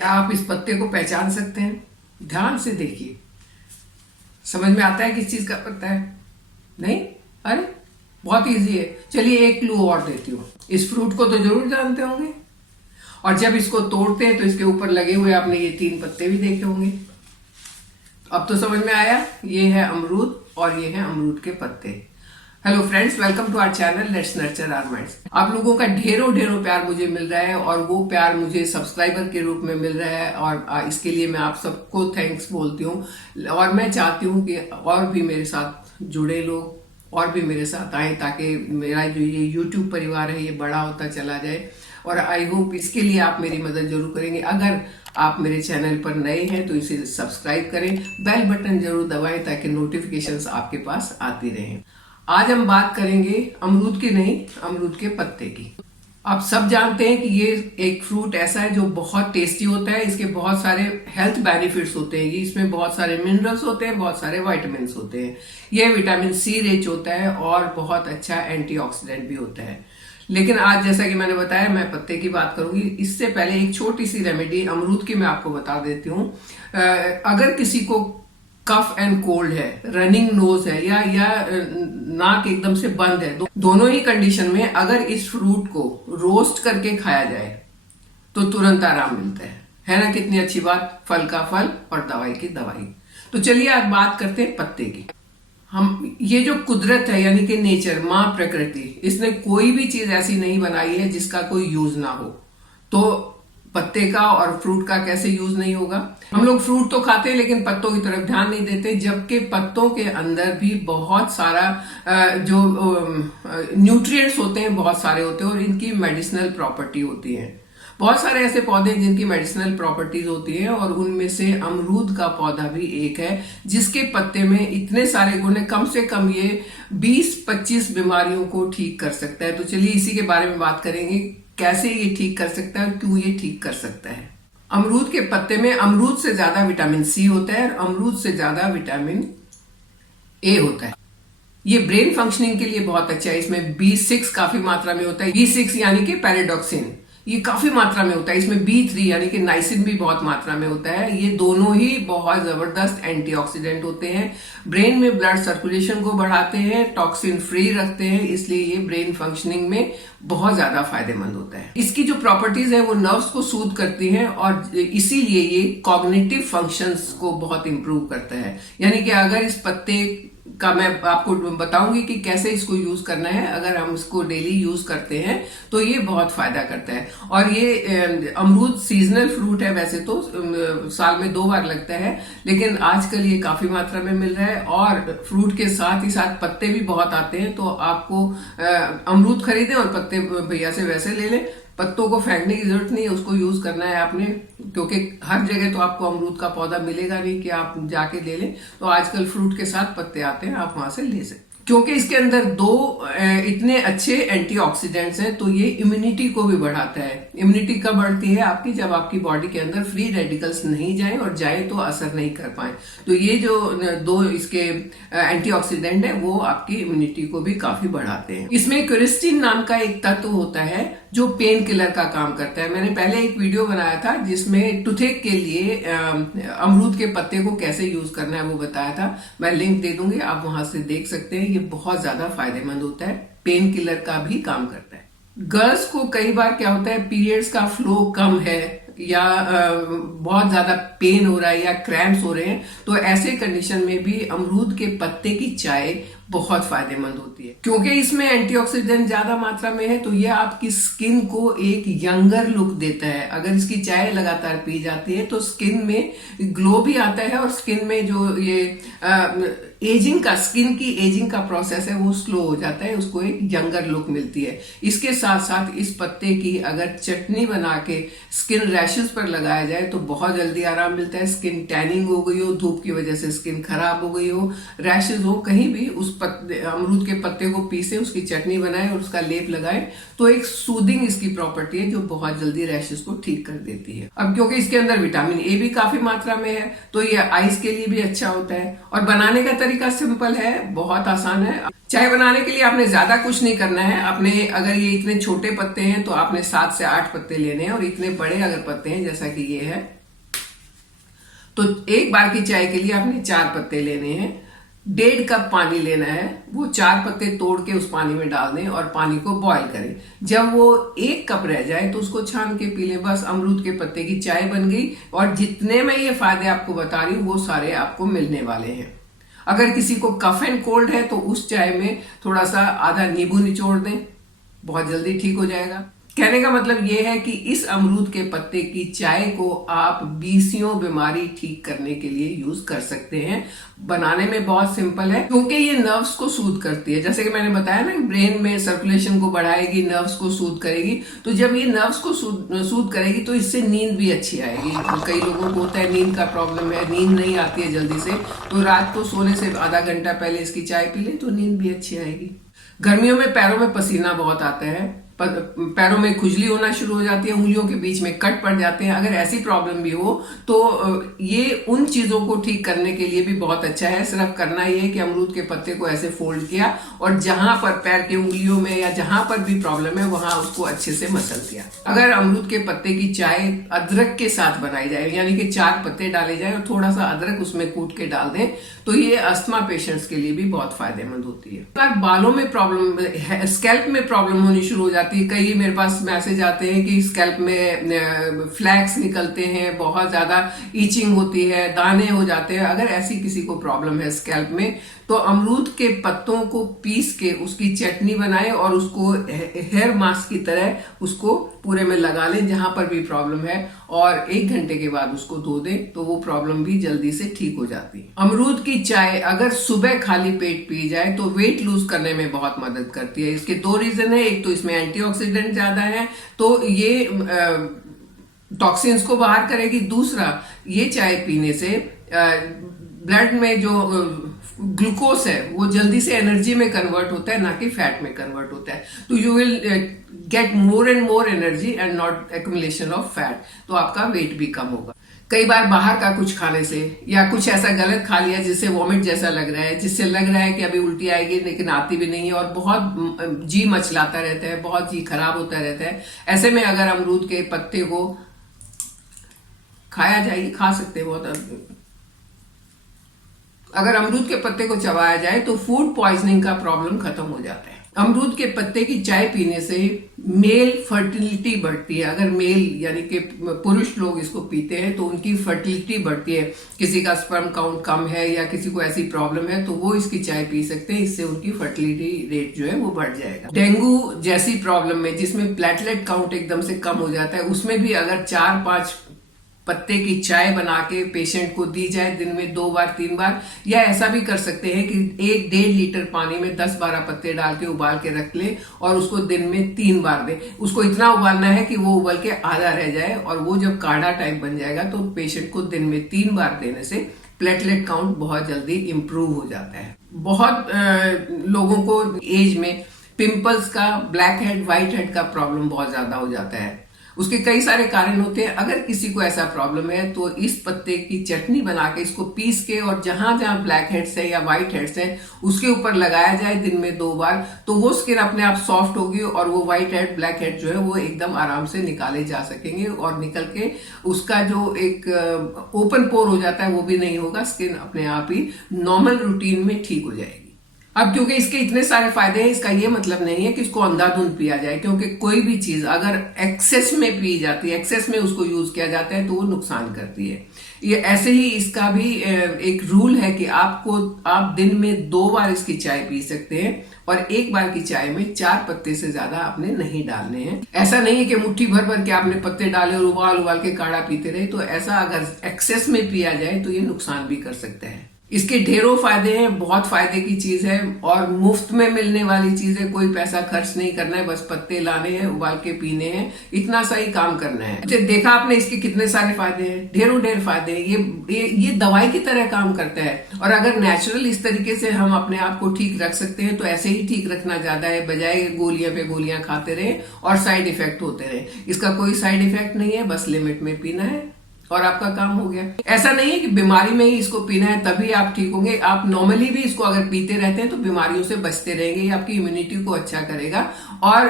क्या आप इस पत्ते को पहचान सकते हैं? ध्यान से देखिए। समझ में आता है किस चीज का पत्ता है? नहीं? अरे बहुत इजी है। चलिए एक क्लू और देती हूँ। इस फ्रूट को तो जरूर जानते होंगे, और जब इसको तोड़ते हैं तो इसके ऊपर लगे हुए आपने ये 3 पत्ते भी देखे होंगे। अब तो समझ में आया, ये है अमरूद और ये है अमरूद के पत्ते। Hello friends, welcome to our channel let's nurture our minds. आप लोगों का ढेरों ढेरों प्यार मुझे मिल रहा है, और वो प्यार मुझे सब्सक्राइबर के रूप में मिल रहा है, और इसके लिए मैं आप सबको थैंक्स बोलती हूँ। और मैं चाहती हूँ कि और भी मेरे साथ जुड़े लोग और भी मेरे साथ आए, ताकि मेरा जो ये यूट्यूब परिवार है ये बड़ा होता चला जाए। और आई होप इसके लिए आप मेरी मदद जरूर करेंगे। अगर आप मेरे चैनल पर नए हैं तो इसे सब्सक्राइब करें, बेल बटन जरूर दबाएं ताकि नोटिफिकेशंस आपके पास आती रहें। आज हम बात करेंगे अमरूद की नहीं, अमरूद के पत्ते की। आप सब जानते हैं कि ये एक फ्रूट ऐसा है जो बहुत टेस्टी होता है। इसके बहुत सारे हेल्थ बेनिफिट्स होते हैं। इसमें बहुत सारे मिनरल्स होते हैं, बहुत सारे विटामिन होते हैं। यह विटामिन सी रिच होता है और बहुत अच्छा एंटीऑक्सीडेंट भी होता है। लेकिन आज जैसा कि मैंने बताया, मैं पत्ते की बात करूंगी। इससे पहले एक छोटी सी रेमेडी अमरूद की मैं आपको बता देती हूँ। अगर किसी को कफ एंड कोल्ड है, रनिंग नोज है, या नाक एकदम से बंद है, दोनों ही कंडीशन में अगर इस फ्रूट को रोस्ट करके खाया जाए तो तुरंत आराम मिलता है ना? कितनी अच्छी बात, फल का फल और दवाई की दवाई। तो चलिए आज बात करते हैं पत्ते की। हम ये जो कुदरत है यानी कि नेचर, माँ प्रकृति, इसने कोई भी चीज ऐसी नहीं बनाई है जिसका कोई यूज ना हो। तो पत्ते का और फ्रूट का कैसे यूज नहीं होगा? हम लोग फ्रूट तो खाते हैं लेकिन पत्तों की तरफ ध्यान नहीं देते, जबकि पत्तों के अंदर भी बहुत सारा जो न्यूट्रिएंट्स होते हैं बहुत सारे होते हैं, और इनकी मेडिसिनल प्रॉपर्टी होती है। बहुत सारे ऐसे पौधे जिनकी मेडिसिनल प्रॉपर्टीज होती है, और उनमें से अमरूद का पौधा भी एक है जिसके पत्ते में इतने सारे गुण है, कम से कम ये 20-25 बीमारियों को ठीक कर सकता है। तो चलिए इसी के बारे में बात करेंगे, कैसे ये ठीक कर सकता है, क्यों ये ठीक कर सकता है। अमरूद के पत्ते में अमरूद से ज्यादा विटामिन सी होता है, और अमरूद से ज्यादा विटामिन ए होता है। ये ब्रेन फंक्शनिंग के लिए बहुत अच्छा है। इसमें B6 काफी मात्रा में होता है। B6 यानी कि पैराडॉक्सिन, ये काफी मात्रा में होता है। इसमें B3 यानी कि नाइसिन भी बहुत मात्रा में होता है। ये दोनों ही बहुत जबरदस्त एंटीऑक्सीडेंट होते हैं। ब्रेन में ब्लड सर्कुलेशन को बढ़ाते हैं, टॉक्सिन फ्री रखते हैं, इसलिए ये ब्रेन फंक्शनिंग में बहुत ज्यादा फायदेमंद होता है। इसकी जो प्रॉपर्टीज है वो नर्व्स को सूद करती हैं, और इसीलिए ये कॉग्निटिव फंक्शंस को बहुत इंप्रूव करता है। यानी कि अगर इस पत्ते का मैं आपको बताऊंगी कि कैसे इसको यूज करना है, अगर हम इसको डेली यूज करते हैं तो ये बहुत फायदा करता है। और ये अमरूद सीजनल फ्रूट है, वैसे तो साल में 2 बार लगता है, लेकिन आजकल ये काफी मात्रा में मिल रहा है। और फ्रूट के साथ ही साथ पत्ते भी बहुत आते हैं, तो आपको अमरूद खरीदें और पत्ते भैया से वैसे ले लें। पत्तों को फेंकने की जरूरत नहीं है, उसको यूज करना है आपने, क्योंकि हर जगह तो आपको अमरूद का पौधा मिलेगा नहीं कि आप जाके ले लें। तो आजकल फ्रूट के साथ पत्ते आते हैं, आप वहां से ले सकते हैं। क्योंकि इसके अंदर 2 इतने अच्छे एंटीऑक्सीडेंट्स हैं, तो ये इम्यूनिटी को भी बढ़ाता है। इम्यूनिटी कब बढ़ती है आपकी? जब आपकी बॉडी के अंदर फ्री रेडिकल्स नहीं जाए, और जाए तो असर नहीं कर पाए। तो ये जो 2 इसके एंटीऑक्सीडेंट है वो आपकी इम्यूनिटी को भी काफी बढ़ाते हैं। इसमें क्विस्टिन नाम का एक तत्व होता है जो पेन किलर का काम करता है। मैंने पहले एक वीडियो बनाया था जिसमें टूथेक के लिए अमरूद के पत्ते को कैसे यूज करना है वो बताया था। मैं लिंक दे दूंगी, आप वहां से देख सकते हैं। ये बहुत ज्यादा फायदेमंद होता है, पेन किलर का भी काम करता है। गर्ल्स को कई बार क्या होता है, पीरियड्स का फ्लो कम है, या बहुत ज्यादा पेन हो रहा है, या क्रैम्प्स हो रहे हैं, तो ऐसे कंडीशन में भी अमरूद के पत्ते की चाय बहुत फायदेमंद होती है। क्योंकि इसमें एंटीऑक्सीडेंट ज्यादा मात्रा में है, तो यह आपकी स्किन को एक यंगर लुक देता है। अगर इसकी चाय लगातार पी जाती है तो स्किन में ग्लो भी आता है, और स्किन में जो ये एजिंग का, स्किन की एजिंग का प्रोसेस है वो स्लो हो जाता है, उसको एक यंगर लुक मिलती है। इसके साथ साथ इस पत्ते की अगर चटनी बना के स्किन रैशेस पर लगाया जाए तो बहुत जल्दी आराम मिलता है। स्किन टैनिंग हो गई हो, धूप की वजह से स्किन खराब हो गई हो, रैशेस हो, कहीं भी उस अमरूद के पत्ते को पीसे, उसकी चटनी बनाए और उसका लेप लगाए, तो एक सूदिंग इसकी प्रॉपर्टी है जो बहुत जल्दी रैशेस को ठीक कर देती है। अब क्योंकि इसके अंदर विटामिन ए भी काफी मात्रा में है, तो ये आइज के लिए भी अच्छा होता है। और बनाने का तरीका सिंपल है, बहुत आसान है। चाय बनाने के लिए आपने ज्यादा कुछ नहीं करना है। आपने अगर ये इतने छोटे पत्ते हैं तो आपने 7 से 8 पत्ते लेने हैं, और इतने बड़े अगर पत्ते हैं जैसा कि ये है तो एक बार की चाय के लिए आपने 4 पत्ते लेने हैं। 1.5 कप पानी लेना है, वो 4 पत्ते तोड़ के उस पानी में डाल दें और पानी को बॉईल करें। जब वो 1 कप रह जाए तो उसको छान के पी लें। बस अमरूद के पत्ते की चाय बन गई। और जितने मैं ये फायदे आपको बता रही हूँ वो सारे आपको मिलने वाले हैं। अगर किसी को कफ एंड कोल्ड है तो उस चाय में थोड़ा सा आधा नींबू निचोड़ दें, बहुत जल्दी ठीक हो जाएगा। कहने का मतलब ये है कि इस अमरूद के पत्ते की चाय को आप बीसियों बीमारी ठीक करने के लिए यूज कर सकते हैं। बनाने में बहुत सिंपल है, क्योंकि ये नर्व्स को सूद करती है। जैसे कि मैंने बताया ना, ब्रेन में सर्कुलेशन को बढ़ाएगी, नर्व्स को सूद करेगी। तो जब ये नर्व्स को सूद करेगी तो इससे नींद भी अच्छी आएगी। तो कई लोगों को होता है नींद का प्रॉब्लम है, नींद नहीं आती है जल्दी से, तो रात को सोने से आधा घंटा पहले इसकी चाय पी ले तो नींद भी अच्छी आएगी। गर्मियों में पैरों में पसीना बहुत आता है, पैरों में खुजली होना शुरू हो जाती है, उंगलियों के बीच में कट पड़ जाते हैं। अगर ऐसी प्रॉब्लम भी हो तो ये उन चीजों को ठीक करने के लिए भी बहुत अच्छा है। सिर्फ करना ये है कि अमरूद के पत्ते को ऐसे फोल्ड किया और जहां पर पैर के उंगलियों में या जहां पर भी प्रॉब्लम है वहां उसको अच्छे से मसल दिया। अगर अमरूद के पत्ते की चाय अदरक के साथ बनाई जाए, यानी कि 4 पत्ते डाले जाए और थोड़ा सा अदरक उसमें कूट के डाल दें, तो ये अस्थमा पेशेंट्स के लिए भी बहुत फायदेमंद होती है। अगर बालों में प्रॉब्लम, स्कैल्प में प्रॉब्लम होनी शुरू हो जाती है, कई मेरे पास मैसेज आते हैं कि स्कैल्प में फ्लैक्स निकलते हैं, बहुत ज्यादा ईचिंग होती है, दाने हो जाते हैं। अगर ऐसी किसी को प्रॉब्लम है स्कैल्प में तो अमरूद के पत्तों को पीस के उसकी चटनी बनाएं और उसको हेयर मास्क की तरह उसको पूरे में लगा लें जहां पर भी प्रॉब्लम है, और 1 घंटे के बाद उसको धो दें तो वो प्रॉब्लम भी जल्दी से ठीक हो जाती है। अमरूद की चाय अगर सुबह खाली पेट पी जाए तो वेट लूज करने में बहुत मदद करती है। इसके 2 रीजन है। एक तो इसमें एंटीऑक्सीडेंट ज्यादा है तो ये टॉक्सिन्स को बाहर करेगी। दूसरा, ये चाय पीने से ब्लड में जो ग्लूकोज है वो जल्दी से एनर्जी में कन्वर्ट होता है, ना कि फैट में कन्वर्ट होता है। तो you will get more and more energy and not accumulation of fat. तो आपका वेट भी कम होगा। कई बार बाहर का कुछ खाने से या कुछ ऐसा गलत खा लिया जिससे वॉमिट जैसा लग रहा है, जिससे लग रहा है कि अभी उल्टी आएगी लेकिन आती भी नहीं है, और बहुत जी मचलाता रहता है, बहुत जी खराब होता रहता है। ऐसे में अगर अमरूद के पत्ते को खाया जाए, खा सकते हैं बहुत, अगर अमरूद के पत्ते को चबाया जाए तो फूड पॉइजनिंग का प्रॉब्लम खत्म हो जाता है। अमरूद के पत्ते की चाय पीने से मेल फर्टिलिटी बढ़ती है। अगर मेल यानी कि पुरुष लोग इसको पीते हैं तो उनकी फर्टिलिटी बढ़ती है। किसी का स्पर्म काउंट कम है या किसी को ऐसी प्रॉब्लम है तो वो इसकी चाय पी सकते हैं, इससे उनकी फर्टिलिटी रेट जो है वो बढ़ जाएगा। डेंगू जैसी प्रॉब्लम में जिसमें प्लेटलेट काउंट एकदम से कम हो जाता है, उसमें भी अगर 4-5 पत्ते की चाय बना के पेशेंट को दी जाए दिन में 2 बार 3 बार, या ऐसा भी कर सकते हैं कि 1-1.5 लीटर पानी में 10-12 पत्ते डाल के उबाल के रख ले और उसको दिन में 3 बार दें। उसको इतना उबालना है कि वो उबल के आधा रह जाए, और वो जब काढ़ा टाइप बन जाएगा तो पेशेंट को दिन में 3 बार देने से प्लेटलेट काउंट बहुत जल्दी इंप्रूव हो जाता है। बहुत लोगों को एज में पिंपल्स का, ब्लैक हेड, व्हाइट हेड का प्रॉब्लम बहुत ज्यादा हो जाता है। उसके कई सारे कारण होते हैं। अगर किसी को ऐसा प्रॉब्लम है तो इस पत्ते की चटनी बना के इसको पीस के और जहां जहां ब्लैक हेड्स है या व्हाइट हेड्स है उसके ऊपर लगाया जाए दिन में 2 बार, तो वो स्किन अपने आप सॉफ्ट होगी और वो व्हाइट हेड, ब्लैक हेड जो है वो एकदम आराम से निकाले जा सकेंगे, और निकल के उसका जो एक ओपन पोर हो जाता है वो भी नहीं होगा। स्किन अपने आप ही नॉर्मल रूटीन में ठीक हो जाएगी। अब क्योंकि इसके इतने सारे फायदे हैं, इसका ये मतलब नहीं है कि इसको अंधाधुंध पिया जाए, क्योंकि कोई भी चीज अगर एक्सेस में पी जाती है, एक्सेस में उसको यूज किया जाता है तो वो नुकसान करती है। ये ऐसे ही इसका भी एक रूल है कि आप दिन में 2 बार इसकी चाय पी सकते हैं, और 1 बार की चाय में 4 पत्ते से ज्यादा आपने नहीं डालने हैं। ऐसा नहीं है कि मुट्ठी भर भर के आपने पत्ते डाले और उबाल उबाल के काढ़ा पीते रहे। तो ऐसा अगर एक्सेस में पिया जाए तो ये नुकसान भी कर सकते हैं। इसके ढेरों फायदे हैं, बहुत फायदे की चीज है, और मुफ्त में मिलने वाली चीज है। कोई पैसा खर्च नहीं करना है, बस पत्ते लाने हैं, उबाल के पीने हैं, इतना सा ही काम करना है। देखा आपने इसके कितने सारे फायदे हैं, ढेरों ढेर फायदे हैं। ये दवाई की तरह काम करता है, और अगर नेचुरल इस तरीके से हम अपने आप को ठीक रख सकते हैं तो ऐसे ही ठीक रखना ज्यादा है, बजाय गोलियां पे गोलियां खाते रहे और साइड इफेक्ट होते रहे। इसका कोई साइड इफेक्ट नहीं है, बस लिमिट में पीना है और आपका काम हो गया। ऐसा नहीं है कि बीमारी में ही इसको पीना है तभी आप ठीक होंगे। आप नॉर्मली भी इसको अगर पीते रहते हैं तो बीमारियों से बचते रहेंगे। ये आपकी इम्यूनिटी को अच्छा करेगा और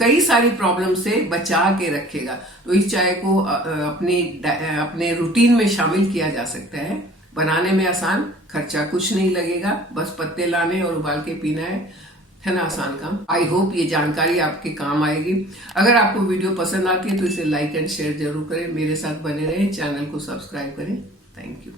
कई सारी प्रॉब्लम से बचा के रखेगा। तो इस चाय को अपने रूटीन में शामिल किया जा सकता है। बनाने में आसान, खर्चा कुछ नहीं लगेगा, बस पत्ते लाने और उबाल के पीना है ना, आसान काम। आई होप ये जानकारी आपके काम आएगी। अगर आपको वीडियो पसंद आती है तो इसे लाइक एंड शेयर जरूर करें, मेरे साथ बने रहें, चैनल को सब्सक्राइब करें। Thank you.